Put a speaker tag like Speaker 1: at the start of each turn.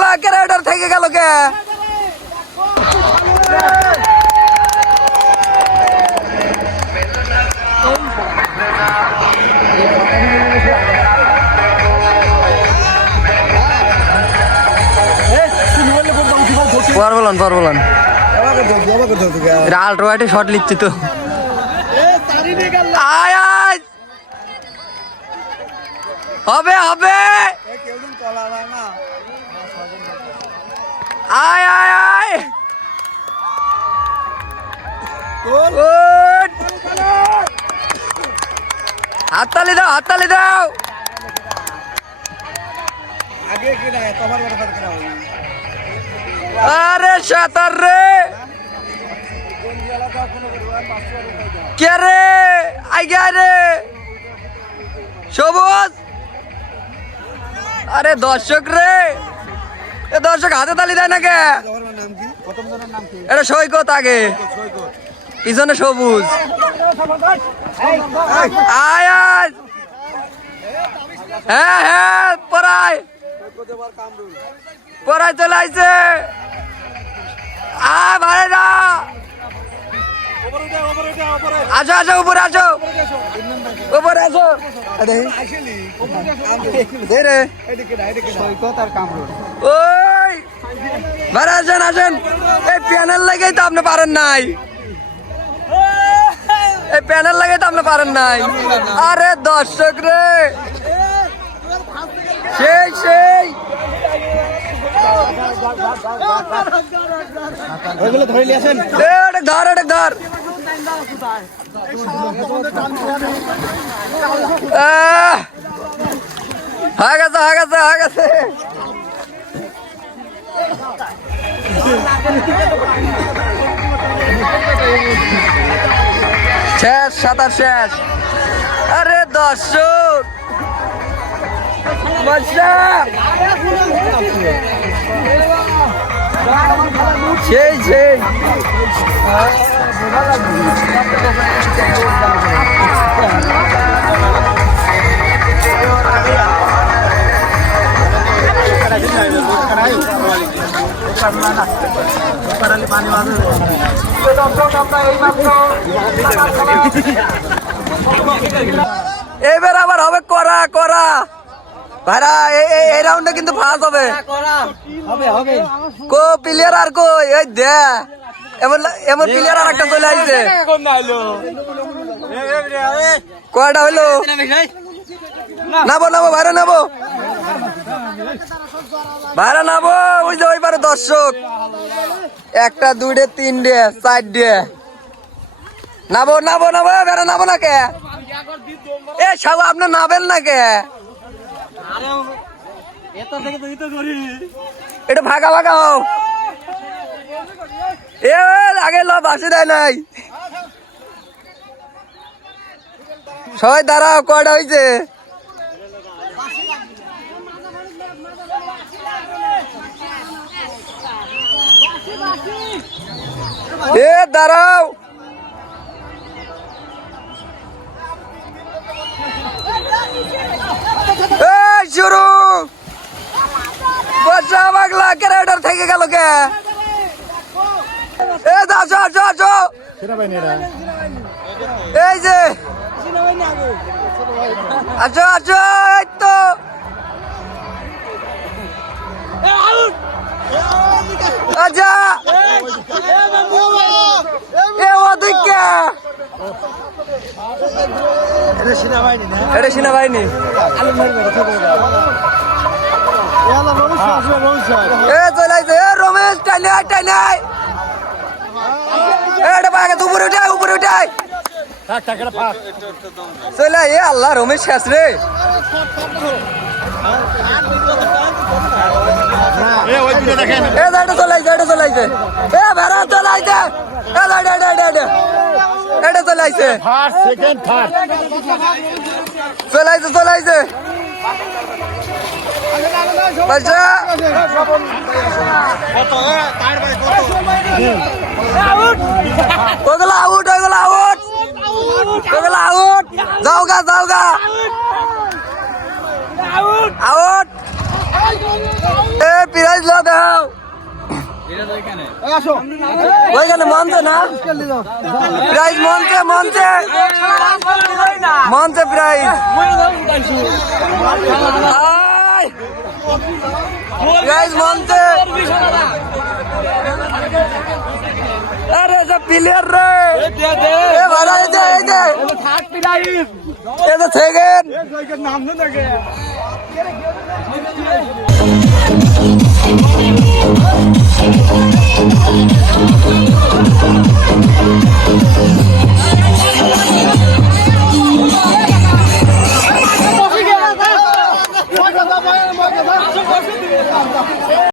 Speaker 1: পাগলা ক্যারেটার থেকে গেল কে? পর বলুন পর বলুন এটা আল্ট্রাওয়াইটে শট লিখছি তো। আয় আয়! হবে হবে! আয় আয় আয়। হাততালি দাও হাততালি দাও। আরে সাঁতার রে। কে রে? আইগা রে। সবুজ। আরে দর্শক রে। এ দর্শক, হাতে তালি দেয় না কে এটা সৈকত আগে। পিছনে সবুজ? আয় আয়। হ্যাঁ হ্যাঁ পড়ায় পড়ায় চলে আইছে। আ ভাই না আসো আসো, উপরে আসো। উপরে আসো। রে। ওই। ভাড়া আসেন আসেন। এই প্যানেল লাগাই তো আপনি পারেন নাই। এই প্যানেল লাগাই তো আপনি পারেন নাই। আরে দর্শক রে। সেই সেই।
Speaker 2: ধরে নিয়ে আসেন।
Speaker 1: ধর ধর! হয়ে গেছে হয়ে গেছে হয়ে গেছে। শেষ সাঁতার শেষ। আরে দর্শক! বর্ষা সেই সেই। এবার আবার হবে করা করা ভাইরা এই- এই- এই রাউন্ডে কিন্তু ফার্স্ট হবে। কো প্লেয়ার আর এই দে। এমন এমন প্লেয়ার আর একটা চলে আসছে কয়টা হইল নাবো নাবো ভাইরা নাবো ভাইরা নাবো ওই যে ওই পারে দর্শক। একটা দুইটে তিনটে চারটে। নাবো নাবো নাবো বেড়া নাবো না কে? এ সব আপনার নাবেন না কে? এটা ফাঁকা হও এ আগে ল বাসে দেয় নাই। সবাই দাঁড়াও, কয়টা হয়েছে এ, দাঁড়াও। শুরু বসা বাগলা ক্যারেটার থেকে গেল কে? এ আসো এই যে। আছো আছো এই তো। আচ্ছা এ ওদিকে।
Speaker 2: এটা সেনাবাহিনী
Speaker 1: এ চলে আইছে এ রমেশ টাইনে আয় টাইনে এ এটা পাকে উপরে উপরে চলে এ আল্লাহ রমেশ শেষ রে।
Speaker 2: এ ওই দিকে
Speaker 1: এ দাইটা চলে আইছে এটা চলে আইছে। এ ভেড়া চলে আইছে। এ দাইটা এটা চলে আইছে।
Speaker 2: ফার্স্ট সেকেন্ড থার্ড
Speaker 1: চলে আইছে চলে আইছে। বাচ্চা ওগুলো আউট ওগুলো আউট ওগুলো আউট যাও গা যাও গা। আউট এ পিরাজ ল ওইখানে মঞ্চে না? প্রাইজ মঞ্চে মঞ্চে। মঞ্চে প্রাইজ। প্রাইজ মঞ্চে। আরে সব প্লেয়ার রে। এ এই এই সেকেন্ড
Speaker 2: নাম না
Speaker 3: Thank